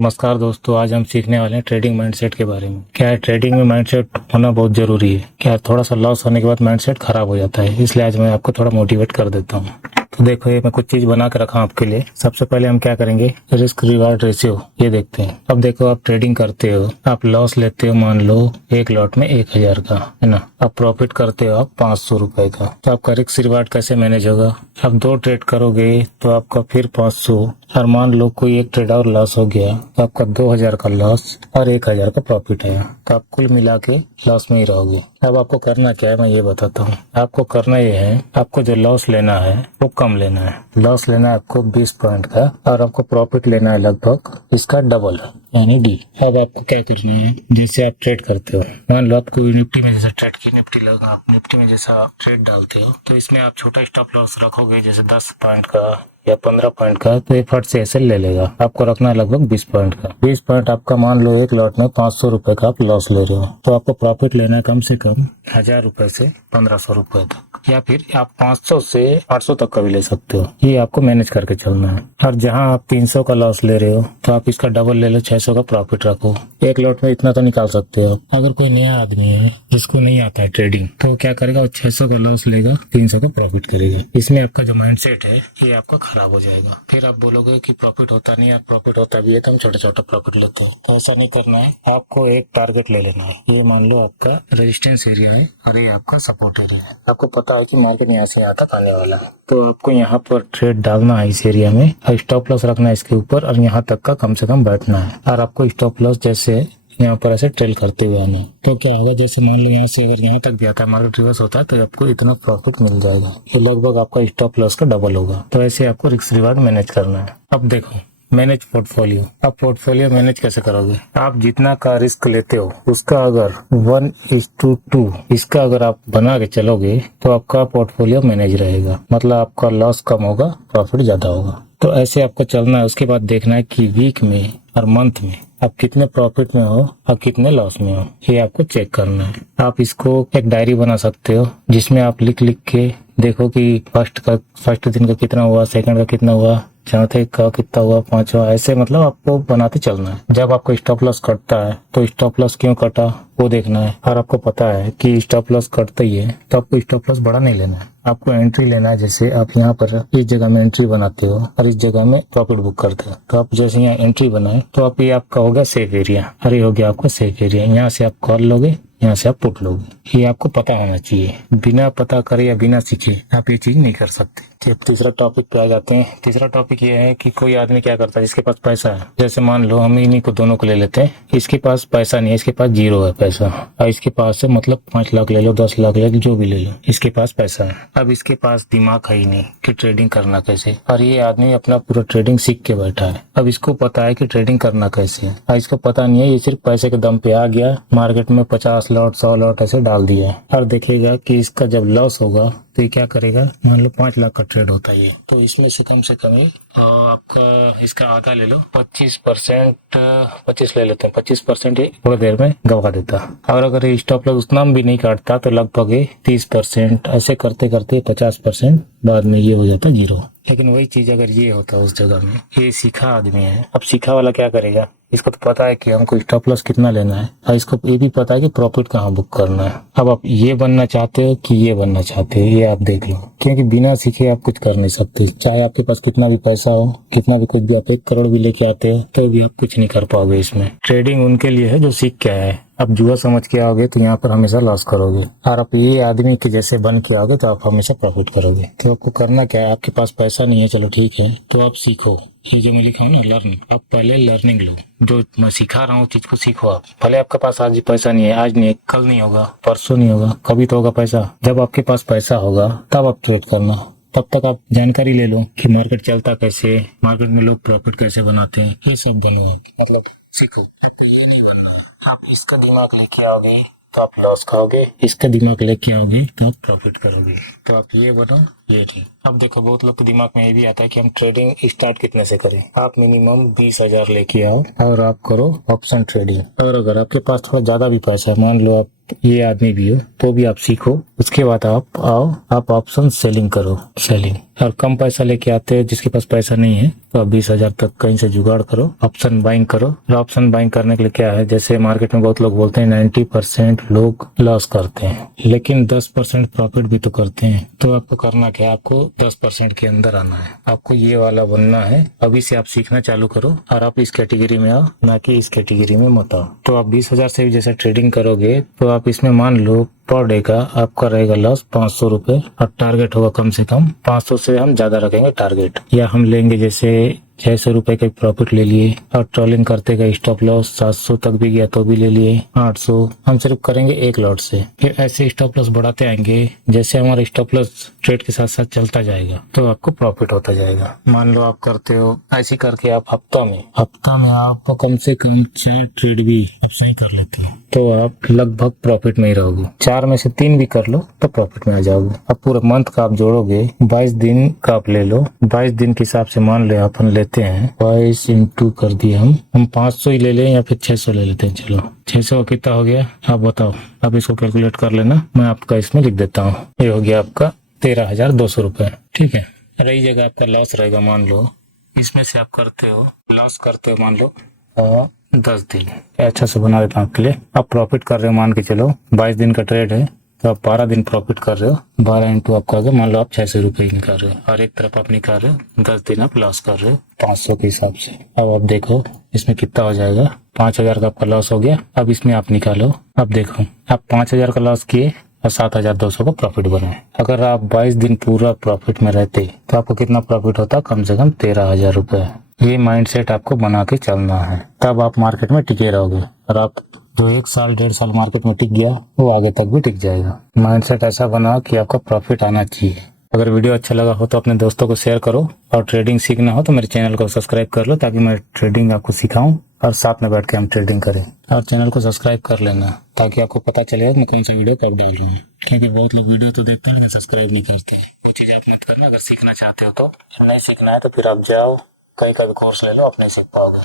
नमस्कार दोस्तों, आज हम सीखने वाले हैं ट्रेडिंग माइंडसेट के बारे में। क्या है, ट्रेडिंग में माइंडसेट होना बहुत जरूरी है। क्या है, थोड़ा सा लॉस होने के बाद माइंडसेट खराब हो जाता है, इसलिए आज मैं आपको थोड़ा मोटिवेट कर देता हूँ। तो देखो, ये मैं कुछ चीज बना के रखा हूँ आपके लिए। सबसे पहले हम क्या करेंगे, रिस्क रिवार्ड रेशियो ये देखते हैं। अब देखो, आप ट्रेडिंग करते हो, आप लॉस लेते हो, मान लो एक लॉट में 1,000 का है ना। आप प्रॉफिट करते हो आप 500 रुपए का। तो आपका रिस्क रिवार्ड कैसे मैनेज होगा? आप 2 ट्रेड करोगे तो आपका फिर 500, और मान लो कोई एक ट्रेड और लॉस हो गया तो आपका 2,000 का लॉस और 1,000 का प्रॉफिट है, तो आप कुल मिला के लॉस में ही रहोगे। अब आपको करना क्या है, मैं ये बताता हूँ। आपको करना ये है, आपको जो लॉस लेना है वो कम लेना है। लॉस लेना है आपको 20 पॉइंट का, और आपको प्रॉफिट लेना है लगभग इसका डबल, यानी डी। अब आपको क्या करना है, जैसे आप ट्रेड करते हो, मान लो आप कोई निफ्टी में जैसे ट्रेड की, निफ्टी लगा, आप निफ्टी में जैसा ट्रेड डालते हो, तो इसमें आप छोटा स्टॉप लॉस रखोगे, जैसे 10 पॉइंट का या 15 पॉइंट का, तो ये फट से ऐसे ले लेगा। आपको रखना है लगभग 20 पॉइंट का। 20 पॉइंट आपका, मान लो एक लॉट में 500 रुपए का आप लॉस ले रहे हो, तो आपको प्रॉफिट लेना है कम से कम 1,000 रुपए से 1,500 रुपए तक, या फिर आप 500 से 800 तक का भी ले सकते हो। ये आपको मैनेज करके चलना है। और जहां आप 300 का लॉस ले रहे हो, तो आप इसका डबल ले लो, 600 का प्रॉफिट रखो। एक लॉट में इतना तो निकाल सकते हो। अगर कोई नया आदमी है जिसको नहीं आता है ट्रेडिंग, तो क्या करेगा, वो 600 का लॉस लेगा, 300 का प्रॉफिट करेगा। इसमें आपका जो माइंडसेट है ये आपका खराब हो जाएगा। फिर आप बोलोगे कि प्रॉफिट होता नहीं है, प्रॉफिट होता भी है तो हम छोटा छोटा प्रॉफिट लेते हैं। तो ऐसा नहीं करना है, आपको एक टारगेट ले लेना है। ये मान लो आपका रेजिस्टेंस एरिया है और ये आपका सपोर्ट एरिया है। आपको पता है कि मार्केट यहाँ से यहाँ तक आने वाला है, तो आपको यहाँ पर ट्रेड डालना है इस एरिया में, और स्टॉप लॉस रखना है इसके ऊपर, और यहाँ तक का कम से कम बैठना है। और आपको स्टॉप लॉस जैसे यहाँ पर ऐसे ट्रेल करते हुए आने। तो क्या होगा, जैसे मान लो यहाँ से अगर यहाँ तक भी आता है, मार्केट रिवर्स होता है, तो आपको इतना प्रॉफिट मिल जाएगा। ये लगभग आपका स्टॉप लॉस का डबल होगा। तो ऐसे आपको रिस्क रिवार्ड मैनेज करना है। अब देखो, मैनेज पोर्टफोलियो। अब पोर्टफोलियो मैनेज कैसे करोगे? आप जितना का रिस्क लेते हो उसका अगर 1:2 इसका अगर आप बना के चलोगे, तो आपका पोर्टफोलियो मैनेज रहेगा। मतलब आपका लॉस कम होगा, प्रॉफिट ज्यादा होगा। तो ऐसे आपको चलना है। उसके बाद देखना है कि वीक में और मंथ में आप कितने प्रॉफिट में हो और कितने लॉस में हो, ये आपको चेक करना है। आप इसको एक डायरी बना सकते हो, जिसमें आप लिख लिख के देखो कि फर्स्ट दिन का कितना हुआ, सेकंड का कितना हुआ, चौथे का कितना हुआ, पांचवा, ऐसे मतलब आपको बनाते चलना है। जब आपको स्टॉप लॉस कटता है तो स्टॉप लॉस क्यों कटा वो देखना है। और आपको पता है कि स्टॉप लॉस कटता ही है, तो आपको स्टॉप लॉस बड़ा नहीं लेना है, आपको एंट्री लेना है। जैसे आप यहाँ पर इस जगह में एंट्री बनाते हो और इस जगह में प्रॉफिट बुक करते हो, तो आप जैसे यहाँ एंट्री बनाए, तो आप ये आपका हो गया सेफ एरिया, और ये हो गया आपका सेफ एरिया। यहाँ से आप कॉल लोगे, यहाँ से आप पुट लोगे। ये आपको पता होना चाहिए। बिना पता करे या बिना सीखे आप ये चीज नहीं कर सकते। तीसरा टॉपिक पे आ जाते हैं। तीसरा टॉपिक ये है कि कोई आदमी क्या करता है, जिसके पास पैसा है, जैसे मान लो हम इन्हीं को दोनों को ले लेते हैं। इसके पास पैसा नहीं है, इसके पास जीरो है पैसा, और इसके पास है मतलब 5 लाख ले लो, 10 लाख ले लो, जो भी ले लो, इसके पास पैसा है। अब इसके पास दिमाग है ही नहीं कि ट्रेडिंग करना कैसे, और ये आदमी अपना पूरा ट्रेडिंग सीख के बैठा है। अब इसको पता है कि ट्रेडिंग करना कैसे है, और इसको पता नहीं है, ये सिर्फ पैसे के दम पे आ गया, मार्केट में 50 लॉट 100 लॉट ऐसे डाल दिया, और देखेगा कि इसका जब लॉस होगा तो ये क्या करेगा। मान लो 5 लाख का ट्रेड होता है ये, तो इसमें से कम आपका इसका आधा ले लो, 25%, 25 ले लेते हैं, 25% ये थोड़ी देर में गवा देता। और अगर ये स्टॉप लॉस उतना भी नहीं काटता तो लगभग 30%, ऐसे करते करते 50% बाद में ये हो जाता जीरो। लेकिन वही चीज अगर ये होता उस जगह में, ये सीखा आदमी है। अब सीखा वाला क्या करेगा, इसको तो पता है कि हमको स्टॉप लॉस कितना लेना है, और इसको ये भी पता है कि प्रॉफिट कहाँ बुक करना है। अब आप ये बनना चाहते हो कि ये बनना चाहते हो, ये आप देख लो। क्योंकि बिना सीखे आप कुछ कर नहीं सकते। चाहे आपके पास कितना भी पैसा हो, कितना भी कुछ भी, आप 1 करोड़ भी लेके आते हो, तो भी आप कुछ नहीं कर पाओगे इसमें। ट्रेडिंग उनके लिए है जो सीख के आए हैं। आप जुआ समझ के आओगे तो यहाँ पर हमेशा लॉस करोगे, और आप ये आदमी के जैसे बन के आओगे तो आप हमेशा प्रॉफिट करोगे। तो आपको करना क्या है, आपके पास पैसा नहीं है, चलो ठीक है, तो आप सीखो। ये जो मैं लिखा हूँ ना, लर्न, आप पहले लर्निंग लो। जो मैं सिखा रहा हूँ चीज को सीखो आप। भले आपके पास आज पैसा नहीं है, आज नहीं है, कल नहीं होगा, परसों नहीं होगा, कभी तो होगा पैसा। जब आपके पास पैसा होगा तब आप ट्रेड करना। तब तक आप जानकारी ले लो कि मार्केट चलता कैसे, मार्केट में लोग प्रॉफिट कैसे बनाते हैं, ये सब बनो, मतलब सीखो। तो ये नहीं बनना है। आप इसका दिमाग लेके आओगे तो आप लॉस खाओगे, इसका दिमाग लेके आओगे तो आप प्रॉफिट करोगे। तो आप ये बनो ये ठीक। अब देखो बहुत लोग के दिमाग में ये भी आता है कि हम ट्रेडिंग स्टार्ट कितने से करें। आप मिनिमम 20,000 लेके आओ और आप करो ऑप्शन ट्रेडिंग। और अगर आपके पास थोड़ा ज्यादा भी पैसा है, मान लो आप ये आदमी भी हो, तो भी आप सीखो। उसके बाद आप आओ, आप ऑप्शन सेलिंग करो, सेलिंग। और कम पैसा लेके आते हैं, जिसके पास पैसा नहीं है तो आप 20,000 तक कहीं से जुगाड़ करो, ऑप्शन बाइंग करो। और ऑप्शन बाइंग करने के लिए क्या है, जैसे मार्केट में बहुत लोग बोलते हैं 90% लोग लॉस करते हैं, लेकिन 10% प्रॉफिट भी तो करते हैं। तो आपको करना क्या है, आपको 10% के अंदर आना है, आपको ये वाला बनना है। अभी से आप सीखना चालू करो और आप इस कैटेगरी में आओ, ना कि इस कैटेगरी में मत आओ। तो आप 20,000 से भी जैसे ट्रेडिंग करोगे तो आप इसमें मान लो पर डे का आपका रहेगा लॉस 500 रुपए, और टारगेट होगा कम से कम 500 से हम ज्यादा रखेंगे टारगेट। या हम लेंगे जैसे 600 रुपए का प्रॉफिट ले लिए, और ट्रोलिंग करते गए, स्टॉप लॉस 700 तक भी गया तो भी ले लिए, 800। हम सिर्फ करेंगे एक लॉट से, फिर ऐसे स्टॉप लॉस बढ़ाते आएंगे। जैसे हमारा स्टॉप लॉस ट्रेड के साथ साथ चलता जाएगा तो आपको प्रॉफिट होता जाएगा। मान लो आप करते हो ऐसे करके आप हफ्ता में आप कम से कम 4 ट्रेड भी अब सही कर लेते हो तो आप लगभग प्रॉफिट में ही रहोगे। 4 में से 3 भी कर लो तो प्रॉफिट में आ जाओगे। अब पूरे मंथ का आप जोड़ोगे, 22 दिन का आप ले लो। 22 दिन के हिसाब से मान लो अपन लेते हैं 22 इंटू कर दिए हम 500 ही ले लें या फिर 600 ले लेते हैं। चलो 600 कितना हो गया आप बताओ। अब इसको कैलकुलेट कर लेना, मैं आपका इसमें लिख देता हूँ। ये हो गया आपका 13,200 रुपए। ठीक है। रही जगह आपका लॉस रहेगा, मान लो इसमें से आप करते हो लॉस करते हो मान लो 10 दिन। अच्छा से बना देता हूँ आपके लिए। आप प्रॉफिट कर रहे हो, मान के चलो 22 दिन का ट्रेड है तो आप 12 दिन प्रॉफिट कर रहे हो। 12 इंटू आप कर रहे हो, मान लो आप 600 रुपए ही निकाल रहे हो और एक तरफ आप निकाल रहे हो 10 दिन आप लॉस कर रहे हो 500 के हिसाब से। अब आप देखो इसमें कितना हो जाएगा। 5,000 का आपका लॉस हो गया। अब इसमें आप निकालो, अब देखो आप 5,000 का लॉस किए और 7,200 का प्रॉफिट बना। अगर आप 22 दिन पूरा प्रॉफिट में रहते तो आपको कितना प्रॉफिट होता, कम से कम 13,000 रुपए। ये माइंडसेट आपको बना के चलना है, तब आप मार्केट में टिके रहोगे। और आप जो 1 साल 1.5 साल मार्केट में टिक गया वो आगे तक भी टिक जाएगा। माइंडसेट ऐसा बनाओ कि आपका प्रॉफिट आना चाहिए। अगर वीडियो अच्छा लगा हो तो अपने दोस्तों को शेयर करो, और ट्रेडिंग सीखना हो तो मेरे चैनल को सब्सक्राइब कर लो, ताकि मैं ट्रेडिंग आपको सिखाऊं और साथ में बैठ के हम ट्रेडिंग करें। और चैनल को सब्सक्राइब कर लेना ताकि आपको पता चलेगा मैं कौन सा वीडियो कब डाल रहा हूँ। क्योंकि बहुत लोग वीडियो तो देखते हैं लेकिन सब्सक्राइब नहीं करते। वो चीज़ आप मत करना। अगर सीखना चाहते हो तो, नहीं सीखना है तो फिर आप जाओ कहीं का भी कोर्स ले लो, आप नहीं सीख पाओगे।